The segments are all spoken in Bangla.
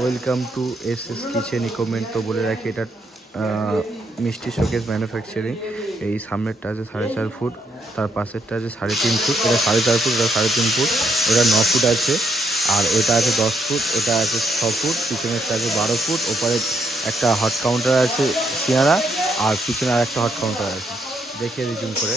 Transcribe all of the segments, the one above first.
Welcome to S S kitchen ইকোমেন্ট তো বলে রাখি, এটা মিষ্টি শোকেস ম্যানুফ্যাকচারিং এই সামনেরটা আছে সাড়ে চার ফুট, তার পাশেরটা আছে সাড়ে তিন ফুট। এটা সাড়ে চার ফুট, এটা সাড়ে তিন ফুট ওটা ন ফুট আছে। আর ওইটা আছে দশ ফুট ওটা আছে ছ ফুট, পিছনেরটা আছে বারো ফুট, ওপারে একটা হট কাউন্টার আছে সিনারা আর পিছনে আর একটা হট কাউন্টার আছে। দেখিয়ে রিজুম করে।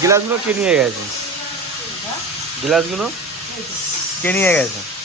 গ্লাসগুলো কে নিয়ে গেছে? গ্লাসগুলো? কে নিয়ে গেছে?